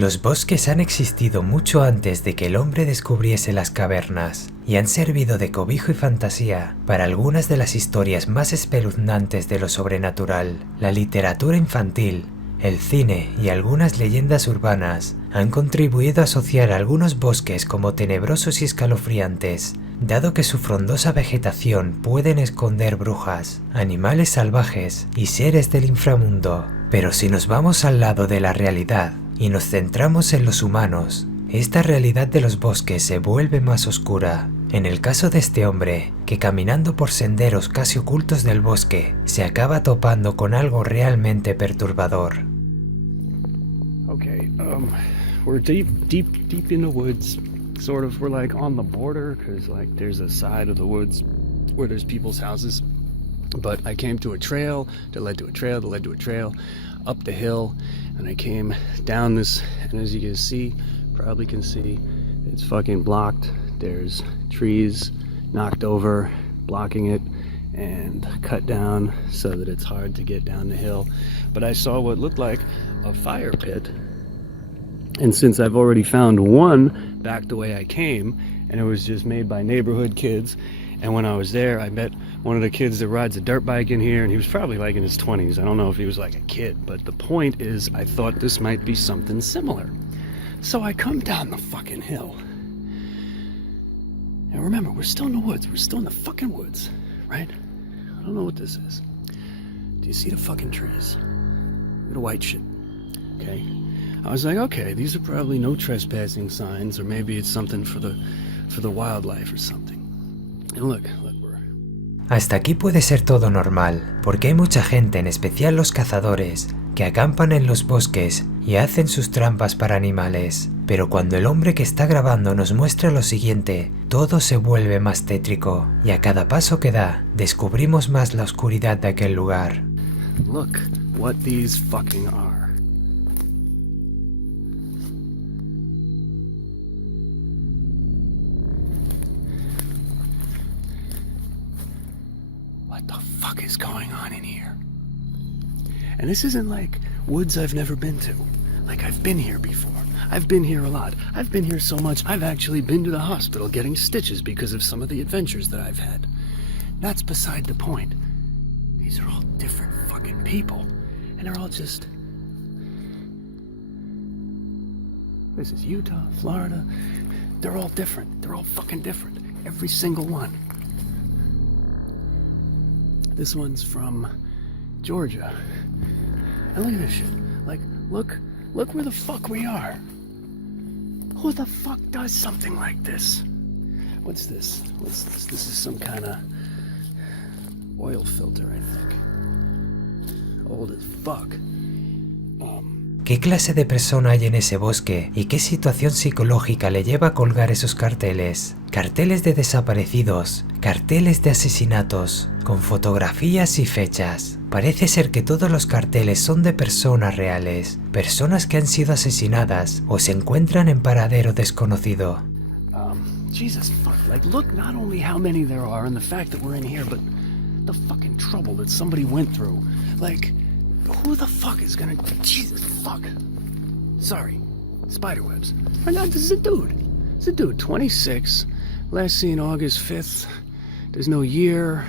Los bosques han existido mucho antes de que el hombre descubriese las cavernas y han servido de cobijo y fantasía para algunas de las historias más espeluznantes de lo sobrenatural. La literatura infantil, el cine y algunas leyendas urbanas han contribuido a asociar algunos bosques como tenebrosos y escalofriantes, dado que su frondosa vegetación pueden esconder brujas, animales salvajes y seres del inframundo. Pero si nos vamos al lado de la realidad y nos centramos en los humanos, esta realidad de los bosques se vuelve más oscura. En el caso de este hombre, que caminando por senderos casi ocultos del bosque, se acaba topando con algo realmente perturbador. Okay, we're deep in the woods. Sort of, we're like on the border, because like there's a side of the woods where there's people's houses. But I came to a trail that led to a trail that led to a trail, up the hill, and I came down this, and as you can see, probably can see, it's fucking blocked. There's trees knocked over, blocking it, and cut down so that it's hard to get down the hill. But I saw what looked like a fire pit, and since I've already found one back the way I came, and it was just made by neighborhood kids, and when I was there I met one of the kids that rides a dirt bike in here, and he was probably like in his 20s. I don't know if he was like a kid, but the point is I thought this might be something similar. So I come down the fucking hill. And remember, we're still in the woods. We're still in the fucking woods, right? I don't know what this is. Do you see the fucking trees? Look at the white shit, okay? I was like, okay, these are probably no trespassing signs, or maybe it's something for the wildlife or something. And look, we're... Hasta aquí puede ser todo normal, porque hay mucha gente, en especial los cazadores, que acampan en los bosques y hacen sus trampas para animales. Pero cuando el hombre que está grabando nos muestra lo siguiente, todo se vuelve más tétrico, y a cada paso que da, descubrimos más la oscuridad de aquel lugar. Look what these fucking are. What the fuck is going on in here? And this isn't like woods I've never been to. Like, I've been here before. I've been here a lot. I've been here so much, I've actually been to the hospital getting stitches because of some of the adventures that I've had. That's beside the point. These are all different fucking people. And they're all just... This is Utah, Florida. They're all different. They're all fucking different. Every single one. This one's from Georgia. And look at this shit. Like, look where the fuck we are. Who the fuck does something like this? What's this? This is some kind of oil filter, I think. Old as fuck. ¿Qué clase de persona hay en ese bosque y qué situación psicológica le lleva a colgar esos carteles? Carteles de desaparecidos, carteles de asesinatos, con fotografías y fechas. Parece ser que todos los carteles son de personas reales, personas que han sido asesinadas o se encuentran en paradero desconocido. Jesus fuck, like look not only how many there are and the fact that we're in here, but the fucking trouble that somebody went through. Like, who the fuck is gonna... Jesus fuck. Sorry. Spiderwebs. Or not, this is a dude. It's a dude, 26. Last seen August 5th. There's no year.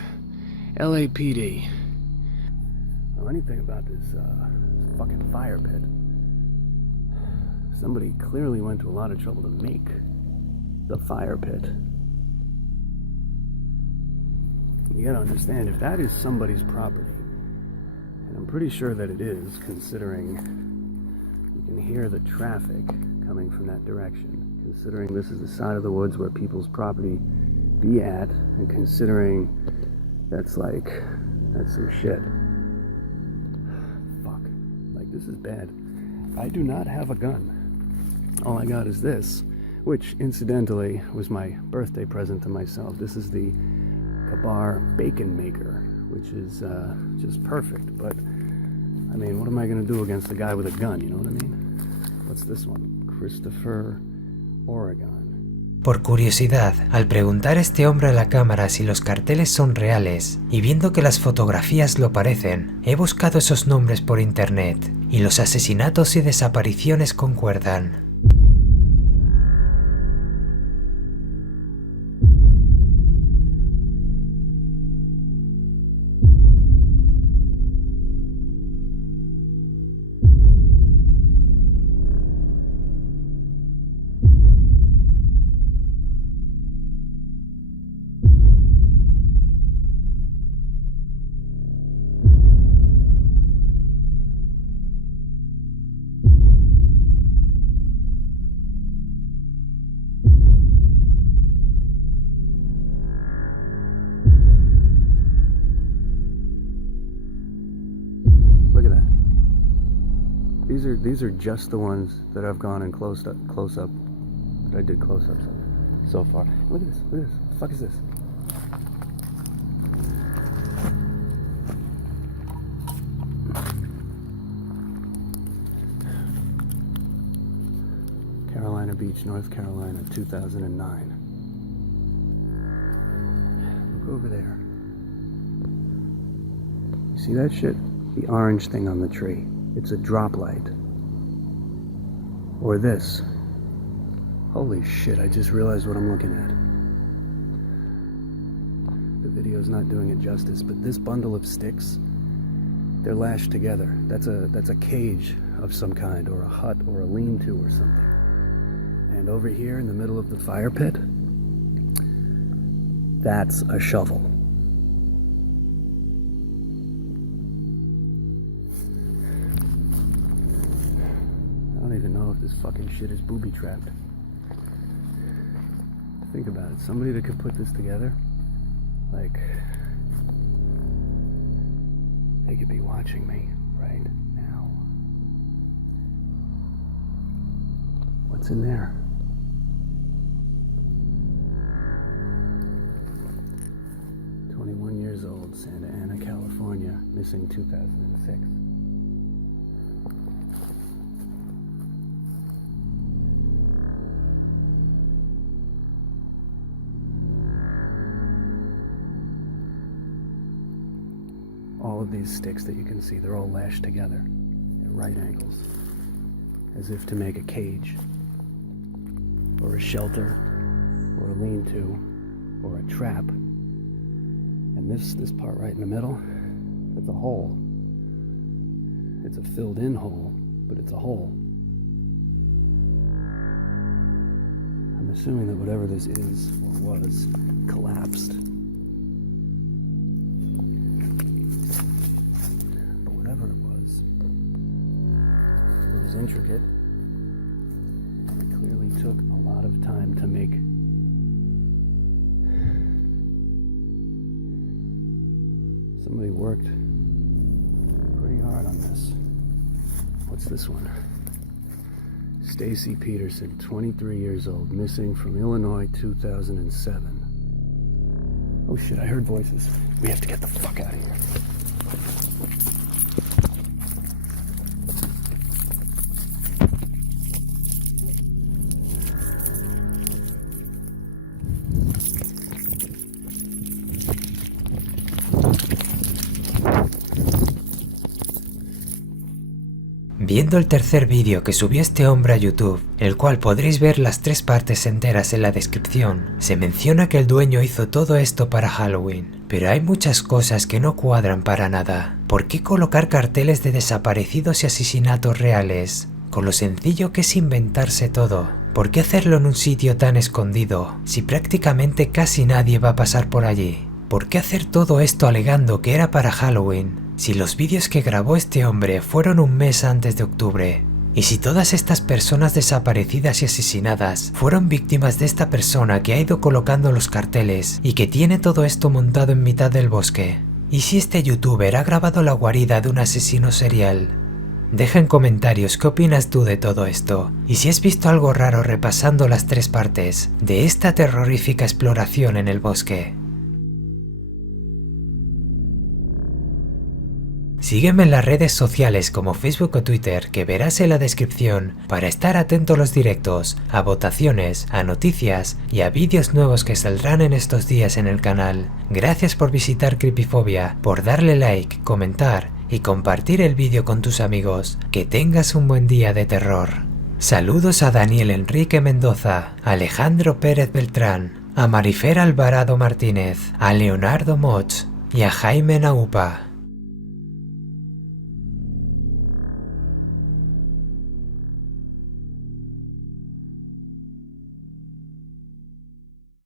LAPD. Know anything about this fucking fire pit. Somebody clearly went to a lot of trouble to make the fire pit. You gotta understand, if that is somebody's property, and I'm pretty sure that it is, considering you can hear the traffic coming from that direction, considering this is the side of the woods where people's property be at, and considering that's some shit. Fuck. Like, this is bad. I do not have a gun. All I got is this, which incidentally was my birthday present to myself. This is the Kabar bacon maker, which is just perfect. But I mean, what am I gonna do against a guy with a gun? You know what I mean? What's this one? Christopher, Oregon. Por curiosidad, al preguntar a este hombre a la cámara si los carteles son reales, y viendo que las fotografías lo parecen, he buscado esos nombres por internet, y los asesinatos y desapariciones concuerdan. These are just the ones that I've gone and close up that I did close-ups of so far. Look at this, what the fuck is this? Carolina Beach, North Carolina, 2009. Look over there. You see that shit? The orange thing on the tree. It's a drop light. Or this. Holy shit, I just realized what I'm looking at. The video's not doing it justice, but this bundle of sticks, they're lashed together. That's a cage of some kind, or a hut, or a lean-to or something. And over here in the middle of the fire pit, that's a shovel. I don't even know if this fucking shit is booby-trapped. Think about it. Somebody that could put this together, like, they could be watching me right now. What's in there? Years old, Santa Ana, California, missing 2006. All of these sticks that you can see, they're all lashed together at right angles, as if to make a cage, or a shelter, or a lean-to, or a trap. And this part right in the middle, it's a hole. It's a filled-in hole, but it's a hole. I'm assuming that whatever this is, or was, collapsed. But whatever it was intricate. And it clearly took a lot of time to make. Somebody worked pretty hard on this. What's this one? Stacy Peterson, 23 years old, missing from Illinois, 2007. Oh shit, I heard voices. We have to get the fuck out of here. Viendo el tercer vídeo que subió este hombre a YouTube, el cual podréis ver las 3 partes enteras en la descripción, se menciona que el dueño hizo todo esto para Halloween, pero hay muchas cosas que no cuadran para nada. ¿Por qué colocar carteles de desaparecidos y asesinatos reales? Con lo sencillo que es inventarse todo. ¿Por qué hacerlo en un sitio tan escondido, si prácticamente casi nadie va a pasar por allí? ¿Por qué hacer todo esto alegando que era para Halloween? Si los vídeos que grabó este hombre fueron un mes antes de octubre, y si todas estas personas desaparecidas y asesinadas fueron víctimas de esta persona que ha ido colocando los carteles y que tiene todo esto montado en mitad del bosque, y si este youtuber ha grabado la guarida de un asesino serial. Deja en comentarios qué opinas tú de todo esto, y si has visto algo raro repasando las 3 partes de esta terrorífica exploración en el bosque. Sígueme en las redes sociales como Facebook o Twitter, que verás en la descripción, para estar atento a los directos, a votaciones, a noticias y a vídeos nuevos que saldrán en estos días en el canal. Gracias por visitar Creepyphobia, por darle like, comentar y compartir el vídeo con tus amigos. Que tengas un buen día de terror. Saludos a Daniel Enrique Mendoza, a Alejandro Pérez Beltrán, a Marifer Alvarado Martínez, a Leonardo Moch y a Jaime Naupa.